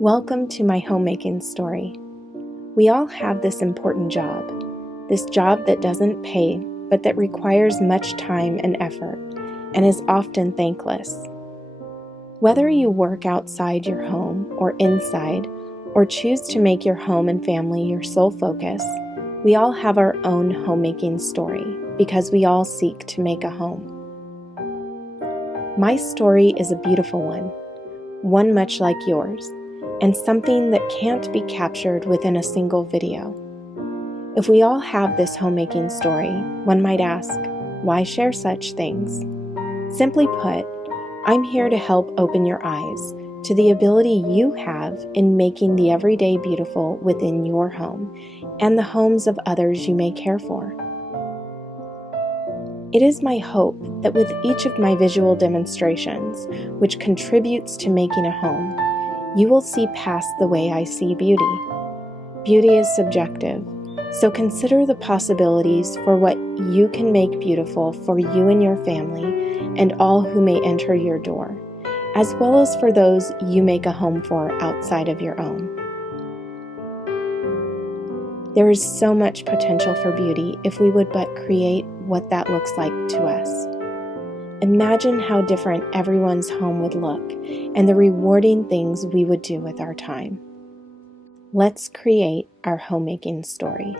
Welcome to my homemaking story. We all have this important job that doesn't pay, but that requires much time and effort, and is often thankless. Whether you work outside your home or inside, or choose to make your home and family your sole focus, we all have our own homemaking story because we all seek to make a home. My story is a beautiful one much like yours, and something that can't be captured within a single video. If we all have this homemaking story, one might ask, why share such things? Simply put, I'm here to help open your eyes to the ability you have in making the everyday beautiful within your home and the homes of others you may care for. It is my hope that with each of my visual demonstrations, which contributes to making a home, you will see past the way I see beauty. Beauty is subjective, so consider the possibilities for what you can make beautiful for you and your family and all who may enter your door, as well as for those you make a home for outside of your own. There is so much potential for beauty if we would but create what that looks like to us. Imagine how different everyone's home would look and the rewarding things we would do with our time. Let's create our homemaking story.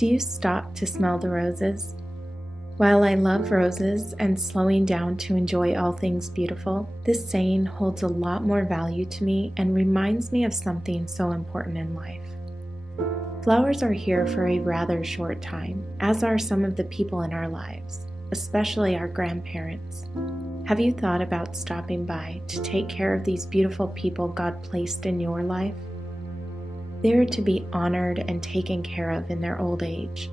Do you stop to smell the roses? While I love roses and slowing down to enjoy all things beautiful, this saying holds a lot more value to me and reminds me of something so important in life. Flowers are here for a rather short time, as are some of the people in our lives, especially our grandparents. Have you thought about stopping by to take care of these beautiful people God placed in your life? They are to be honored and taken care of in their old age.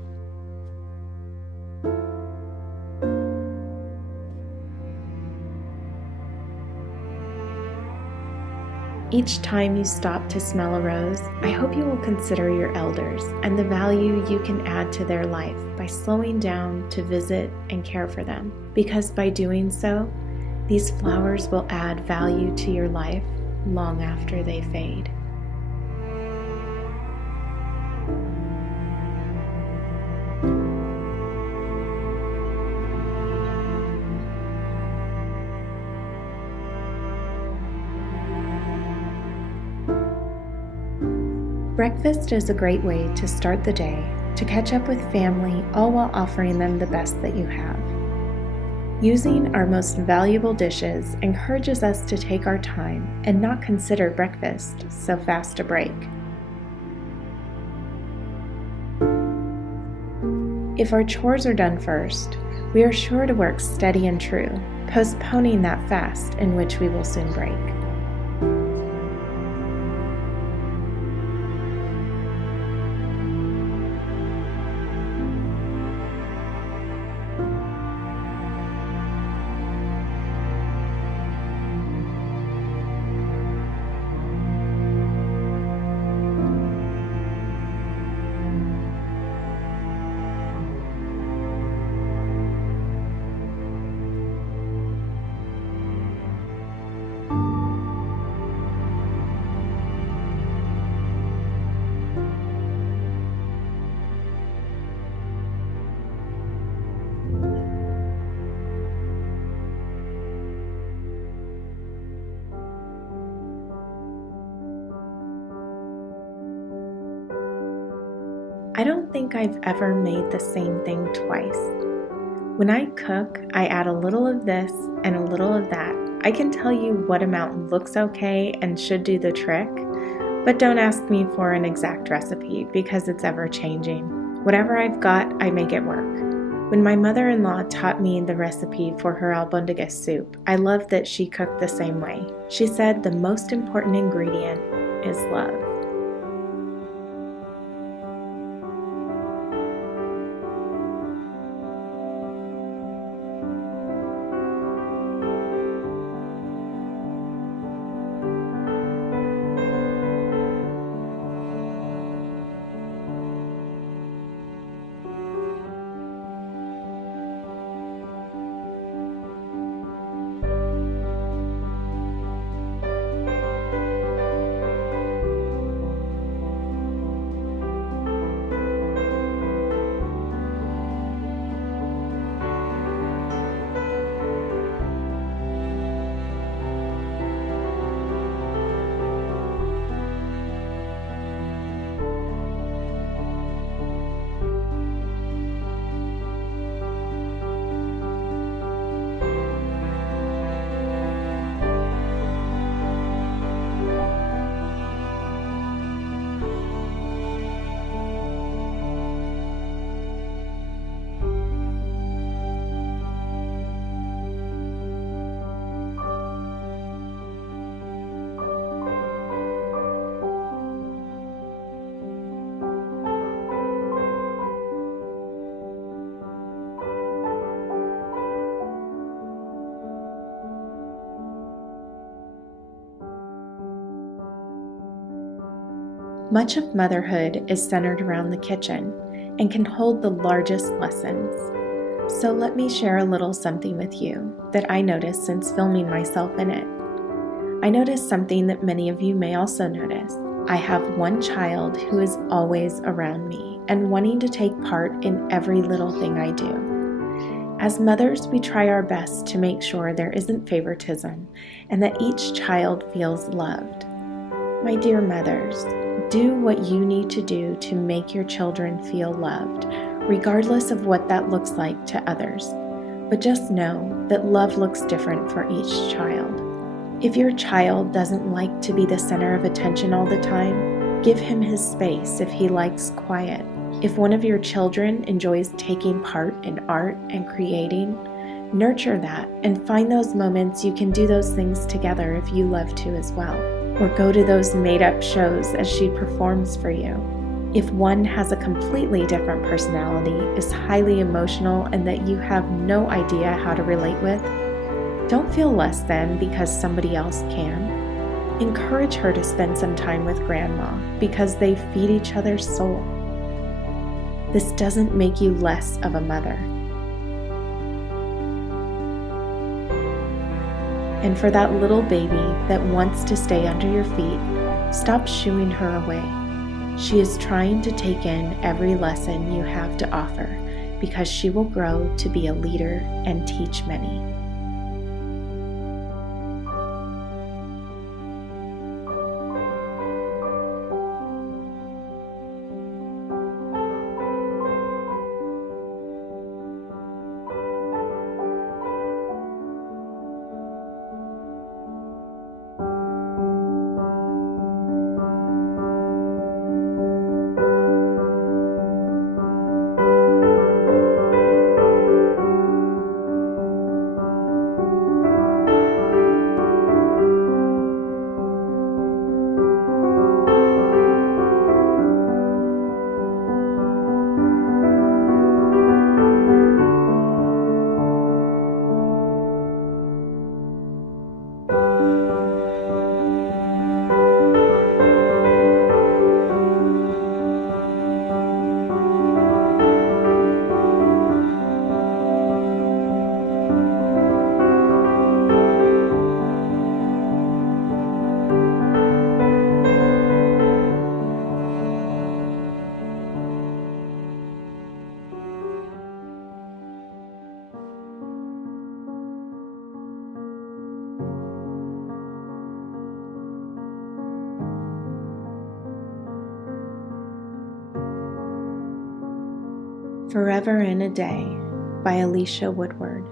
Each time you stop to smell a rose, I hope you will consider your elders and the value you can add to their life by slowing down to visit and care for them. Because by doing so, these flowers will add value to your life long after they fade. Breakfast is a great way to start the day, to catch up with family, all while offering them the best that you have. Using our most valuable dishes encourages us to take our time and not consider breakfast so fast a break. If our chores are done first, we are sure to work steady and true, postponing that fast in which we will soon break. I don't think I've ever made the same thing twice. When I cook, I add a little of this and a little of that. I can tell you what amount looks okay and should do the trick, but don't ask me for an exact recipe because it's ever changing. Whatever I've got, I make it work. When my mother-in-law taught me the recipe for her albondigas soup, I loved that she cooked the same way. She said the most important ingredient is love. Much of motherhood is centered around the kitchen and can hold the largest lessons. So let me share a little something with you that I noticed since filming myself in it. I noticed something that many of you may also notice. I have one child who is always around me and wanting to take part in every little thing I do. As mothers, we try our best to make sure there isn't favoritism and that each child feels loved. My dear mothers, do what you need to do to make your children feel loved, regardless of what that looks like to others. But just know that love looks different for each child. If your child doesn't like to be the center of attention all the time, give him his space if he likes quiet. If one of your children enjoys taking part in art and creating, nurture that and find those moments you can do those things together if you love to as well. Or go to those made-up shows as she performs for you. If one has a completely different personality, is highly emotional, and that you have no idea how to relate with, don't feel less than because somebody else can. Encourage her to spend some time with grandma because they feed each other's soul. This doesn't make you less of a mother. And for that little baby that wants to stay under your feet, stop shooing her away. She is trying to take in every lesson you have to offer because she will grow to be a leader and teach many. Forever in a Day by Alicia Woodward.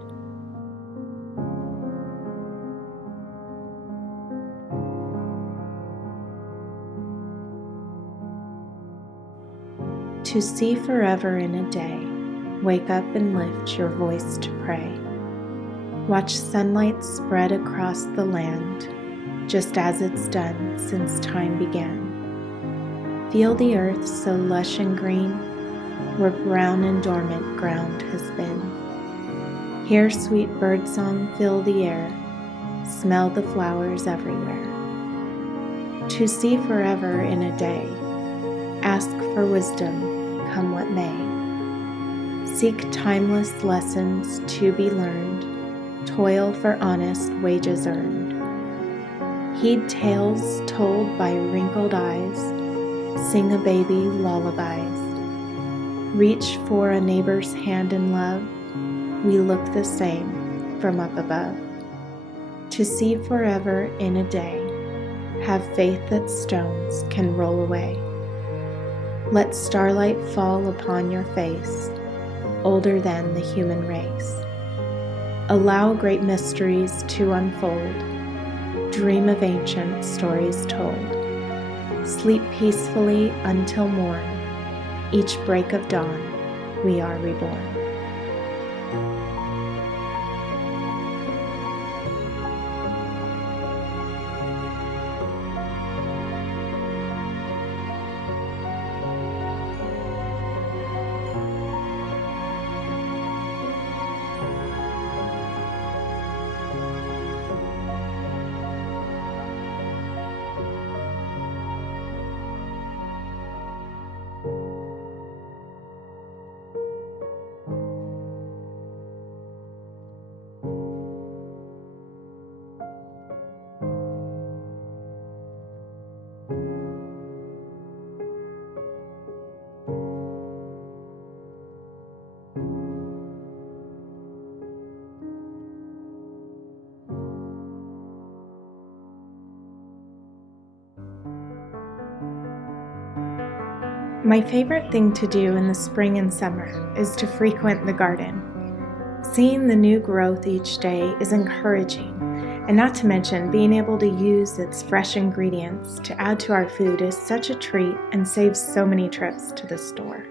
To see forever in a day, wake up and lift your voice to pray. Watch sunlight spread across the land, just as it's done since time began. Feel the earth so lush and green, where brown and dormant ground has been. Hear sweet birdsong fill the air, smell the flowers everywhere. To see forever in a day, ask for wisdom, come what may. Seek timeless lessons to be learned, toil for honest wages earned. Heed tales told by wrinkled eyes, sing a baby lullabies. Reach for a neighbor's hand in love, we look the same from up above. To see forever in a day, have faith that stones can roll away. Let starlight fall upon your face, older than the human race. Allow great mysteries to unfold, dream of ancient stories told. Sleep peacefully until morn, each break of dawn we are reborn. My favorite thing to do in the spring and summer is to frequent the garden. Seeing the new growth each day is encouraging, and not to mention being able to use its fresh ingredients to add to our food is such a treat and saves so many trips to the store.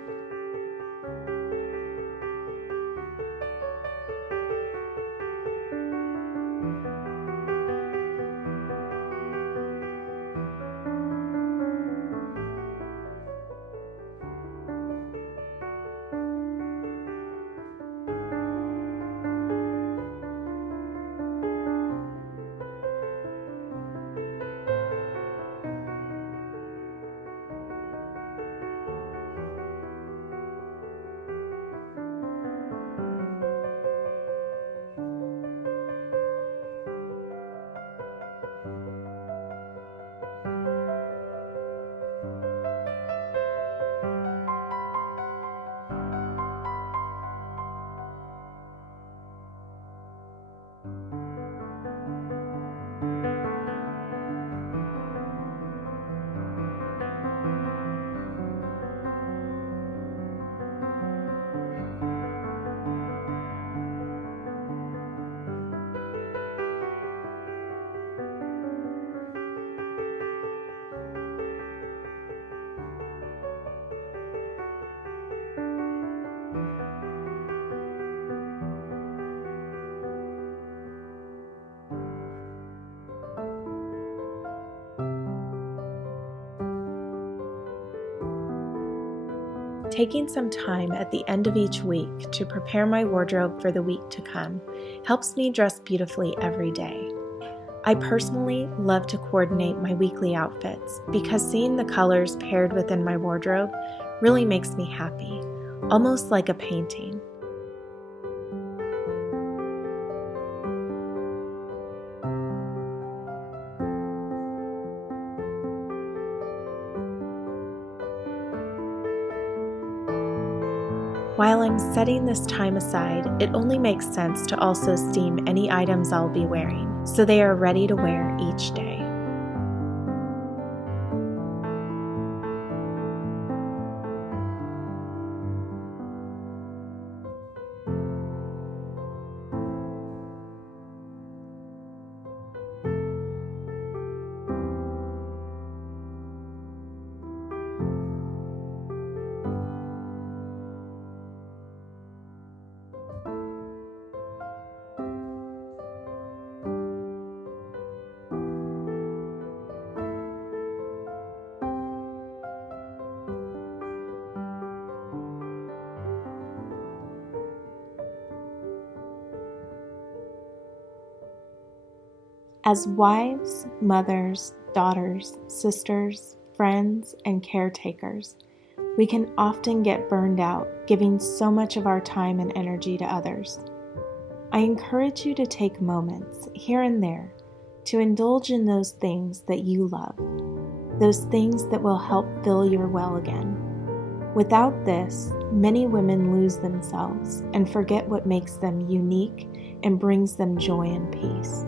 Taking some time at the end of each week to prepare my wardrobe for the week to come helps me dress beautifully every day. I personally love to coordinate my weekly outfits because seeing the colors paired within my wardrobe really makes me happy, almost like a painting. While I'm setting this time aside, it only makes sense to also steam any items I'll be wearing, so they are ready to wear each day. As wives, mothers, daughters, sisters, friends, and caretakers, we can often get burned out giving so much of our time and energy to others. I encourage you to take moments here and there to indulge in those things that you love, those things that will help fill your well again. Without this, many women lose themselves and forget what makes them unique and brings them joy and peace.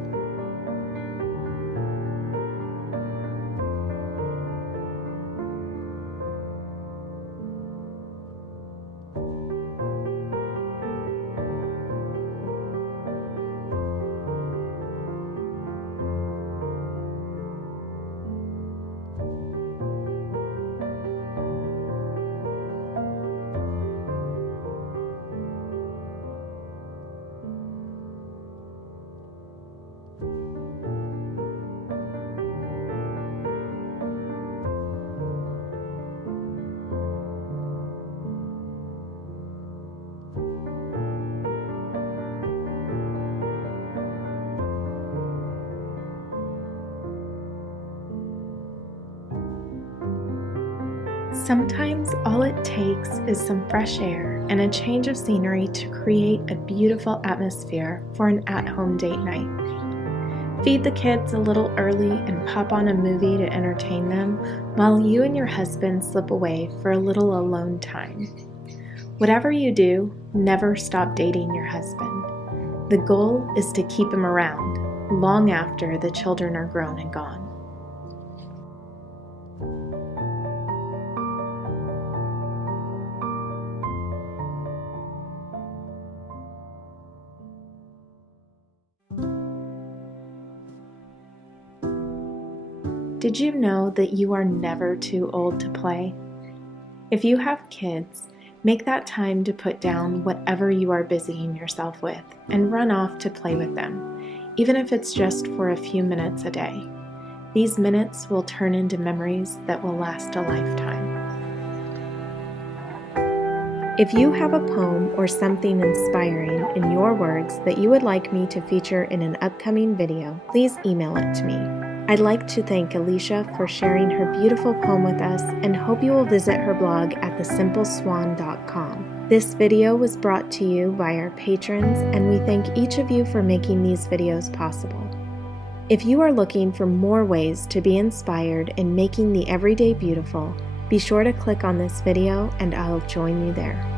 Sometimes all it takes is some fresh air and a change of scenery to create a beautiful atmosphere for an at-home date night. Feed the kids a little early and pop on a movie to entertain them while you and your husband slip away for a little alone time. Whatever you do, never stop dating your husband. The goal is to keep him around long after the children are grown and gone. Did you know that you are never too old to play? If you have kids, make that time to put down whatever you are busying yourself with and run off to play with them, even if it's just for a few minutes a day. These minutes will turn into memories that will last a lifetime. If you have a poem or something inspiring in your words that you would like me to feature in an upcoming video, please email it to me. I'd like to thank Alicia for sharing her beautiful poem with us and hope you will visit her blog at thesimpleswan.com. This video was brought to you by our patrons, and we thank each of you for making these videos possible. If you are looking for more ways to be inspired in making the everyday beautiful, be sure to click on this video and I'll join you there.